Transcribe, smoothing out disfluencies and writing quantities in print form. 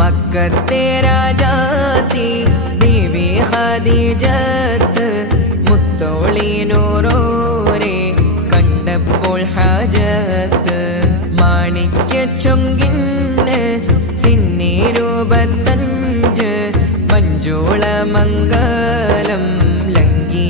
മക്കത്തെ രാജാത്തി ബീവി ഖദീജത്ത് മുത്തോളി നൂറോരെ കണ്ടപ്പോൾ ഹാജത്ത് മാണിക്യ ചൊങ്കിന് സിന്നീരൂപത്തഞ്ച് മഞ്ജുള മംഗലം ലങ്കി